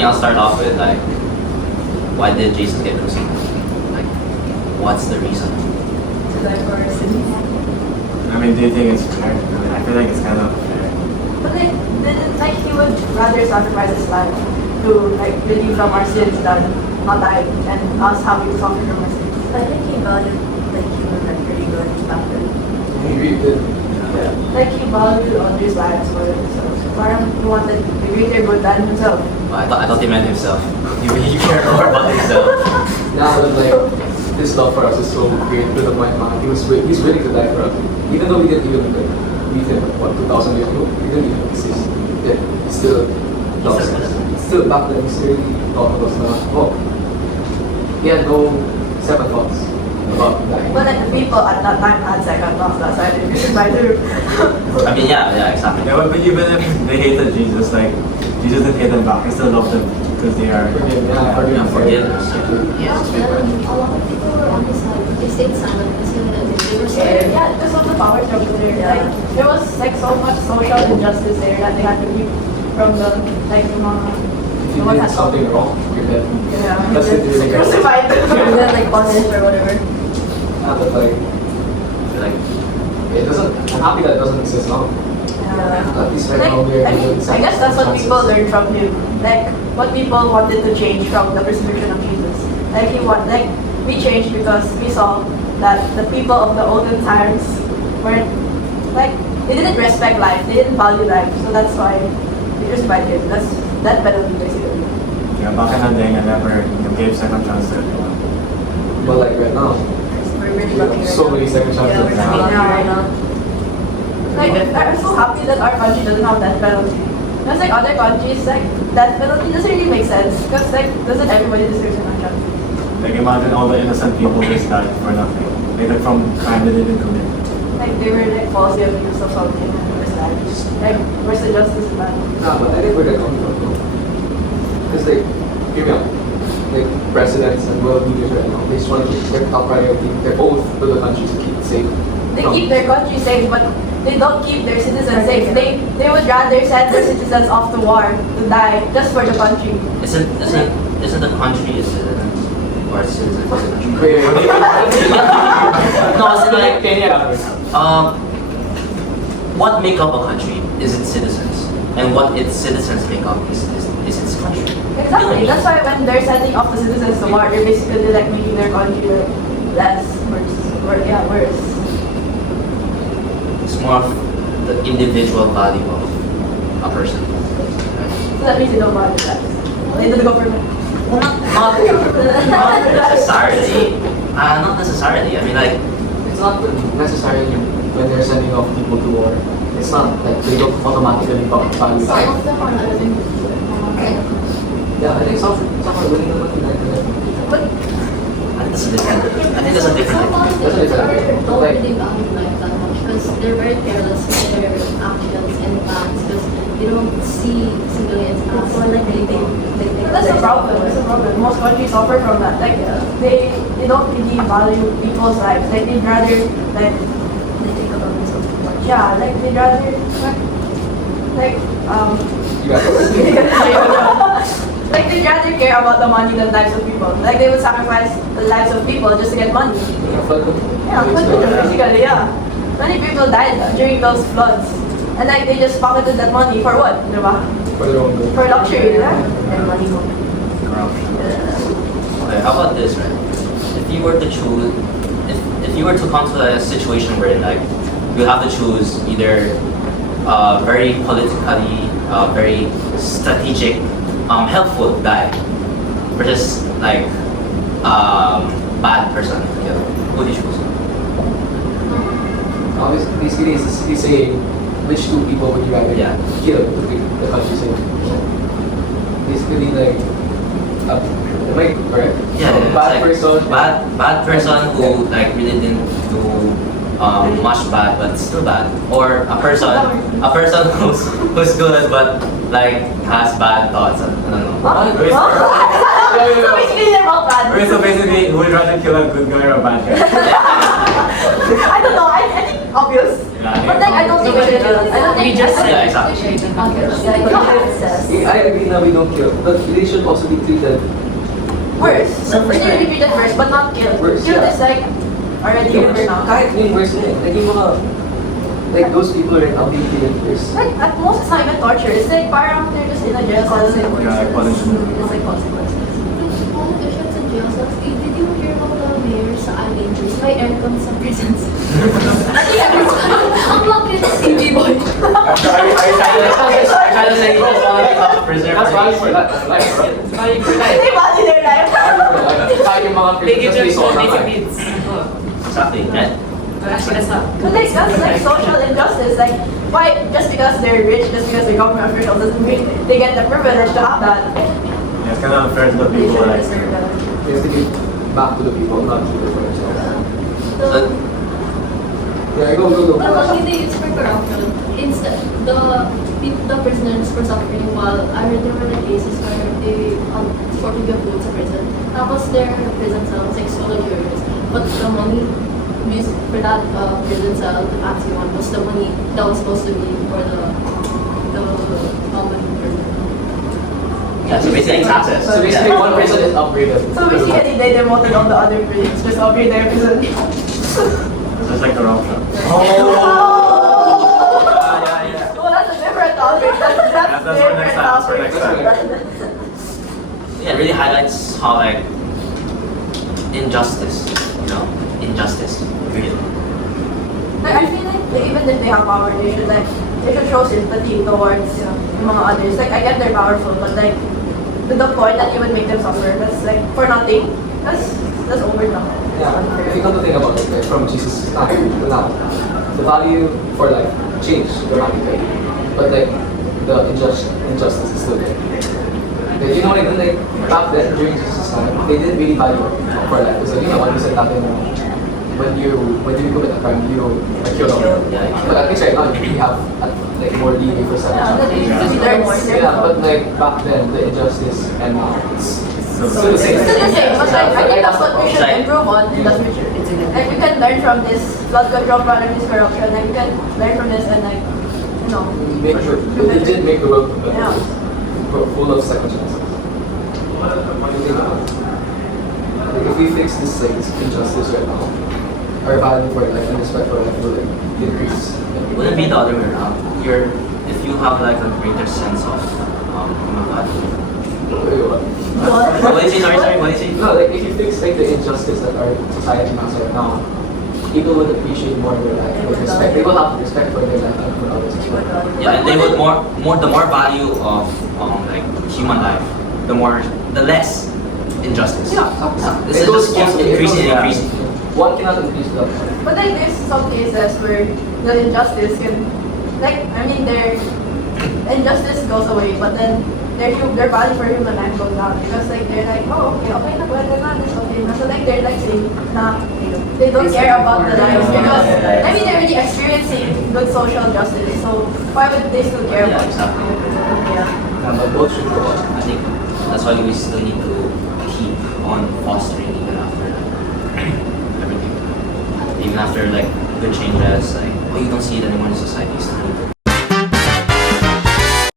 think I'll start off with like, why did Jesus get crucified? Like, what's the reason? To die for our sins. I mean, do you think it's fair? I mean, I feel like it's kind of fair. But like he would rather sacrifice his life to like relieve from our sins than not die and us having to suffer from our sins. I think he valued like human and pretty good back then. Yeah. Like he valued others' lives more than himself. So parang he wanted the greater good than himself. I thought he meant himself. He cared more about himself. Yeah, but like his love for us is so great to the point man. He's willing to die for us. Even though we didn't even like, meet him, what, 2,000 years ago? He didn't even exist. Yet he still loves us. Still back then, he still really thought of us na, oh, he had no second thoughts about dying. But like the people at that time had second thoughts. That's why they crucified him. I mean, yeah, exactly. Yeah, but even if they hated Jesus, like, Jesus didn't hate them back. He still loved them because they are. Forgiveness. Yeah, then a lot of people were on his side. They stayed silent because they were scared. Yeah, because of the power struggle there. Like there was like so much social injustice there that they had to keep from the like the If you did something wrong, you're dead. yeah, That's it, really. crucified. And then like punished or whatever. Yeah, but like, I feel like it doesn't, I'm happy that it doesn't exist now. Yeah. At least right Like, now we're I mean, given I guess that's what chances. people learned from him. Like what people wanted to change from the crucifixion of Jesus. Like we changed because we saw that the people of the olden times weren't like they didn't respect life, they didn't value life, so that's why we crucified him. That penalty basically. Yeah, back in the day, I never gave second chance to everyone. But like right now, We're really we have lucky right so now. many second Yeah, we're chances. really lucky right now. Like I'm so happy that our country doesn't have that penalty. Because like other countries, like that penalty doesn't really make sense. Because like doesn't everybody deserve a chance? Like, imagine all the innocent people just died for nothing. Like from crime they didn't commit. Like they were like falsely accused of something and it was like where's the justice in that? Nah, but I think we're the only one though. Because like, hear me out. Like presidents and world leaders right now, they just want to keep their top priority, their oath to the countries to keep it safe. They keep their country safe, but they don't keep their citizens safe. They would rather send their citizens off to war to die just for the country. isn't the country a citizen or a citizen of the country? Wait. No, it's like Kenya. what make up a country is its citizens, and what its citizens make up is its country. Exactly. That's why when they're sending off the citizens to war, they're basically like making their country like less worse. Worse. It's more of the individual value of a person. Right? So that means they don't value that. They do the government. Well, not necessarily. Not necessarily. I mean, like, It's not necessarily when they're sending off people to war. It's not like they don't automatically value Some life. of them are not even Yeah, I think some are willing to look at that. But I think that's a different. I think that's a different. Some thing. politicians don't really value life that much because they're very careless with their actions and plans because they don't see civilians as like they think that's the problem. That's the problem. Most countries suffer from that. Like they don't really value people's lives. Like they'd rather like they think about themselves too much. yeah, like they'd rather like You guys. like they'd rather care about the money than lives of people. Like they would sacrifice the lives of people just to get money. Yeah, but basically, yeah. Many people died during those floods. And like they just pocketed that money for what? Diba? For their own good. For luxury, yeah? Their money go. Corruption. Okay, how about this, right? If you were to choose, if you were to come to a situation where like you have to choose either very politically, very strategic, helpful guy versus like bad person to kill, who do you choose? Basically, he's saying which two people would you rather Yeah. kill to keep the country safe? Basically, like, am I correct? Yeah, So, it's bad like person. bad person who like really didn't do much bad but still bad, or a person who's good but like has bad thoughts. I don't know. Huh? Wait, So basically they're both bad. Okay, so basically, who would rather kill a good guy or a bad guy? I don't know, I think obvious. Yeah, But like I don't think we should kill. I don't think We just said- Yeah, exactly. I agree that we don't kill, but they should also be treated Worse. We need to be treated worse, but not killed. Worse, Killed yeah. is like already over now. kahit yung worse na like yung mga, like those people right now being treated worse. Like at most it's not even torture. It's like parang they're just in a jail cell. Yeah, punishment. It's like consequences. Politicians and jail cells. Did you hear about the mayor sa Avengers? May aircon sa prisons. Ang laki ng CG boy. I'm trying to say it's all about preserve. That's value for life. Value for life. They value their life. Kahit yung mga They give prisoners them may basic soul needs. Oh. Exactly. And Actually, that's not. But like that's like social injustice. Like why just because they're rich, just because they're government officials doesn't mean they get the privilege to have that. Yeah, it's kind of unfair to the They people should like. deserve that. They have to give back to the people, not to the themselves. so, Yeah, go. But only they use for corruption. Instead, the prisoners were suffering while I heard there were like cases where they for people food sa prison. Tapos their prison cell was like so luxurious. But the money used for that prison cell, the fancy one, was the money that was supposed to be for the common prison. yeah, so basically taxes. So basically, one prison is upgraded. So basically they demoted all the other prisons just upgrade their prison. So it's like corruption. Oh! Yeah. Well, that's a different topic. That's That's for next time, that's for next time. Yeah, it really highlights how like injustice, injustice. Really. Like, I feel like even if they have power, they should show sympathy towards yung mga others. Like I get they're powerful, but like to the point that you would make them suffer. That's like for nothing. That's over now. Yeah, if you come to think about it, like, from Jesus' time to now, the value for life changed dramatically. But like, the injustice is still there. Like, you know, like back then, during Jesus' time, they didn't really value for life. Because like, when you said that, when you commit a crime, you are killed already. Yeah. But at least right now, we have like more leeway for such Yeah, that yeah. is they're more Yeah, but like back then, the injustice and now it's still the same. It's still the same, but like I think that's what we should Like- improve on in the future. Like we can learn from this flood control problem, this corruption. Like we can learn from this and like Make sure it did make the world better. Yeah. Full of second chances. What do you think about it? Like if we fix this like this injustice right now, our value for life and respect for life will like increase. Wouldn't it be the other way around? If you have like a greater sense of human value. Wait, what? What is it? Sorry, what is it? No, like if you fix like the injustice that our society has right now, people would appreciate more their life with respect. They will have respect for their life and for others as well. Yeah, and they would the more value of like human life, the less injustice. Yeah, This is just keeps increasing and increasing. One cannot increase the other. But like there's some cases where the injustice can, like I mean their injustice goes away, but then their value for human life goes down because like they're like okay na pwede na this okay na, so like they're like saying na they don't care about the lives because I mean they're already experiencing good social justice, so why would they still care Yeah, about exactly. Yeah. But both should go on. I think that's why we still need to keep on fostering even after everything. Even after like good changes, like you don't see it anymore in society. Still need to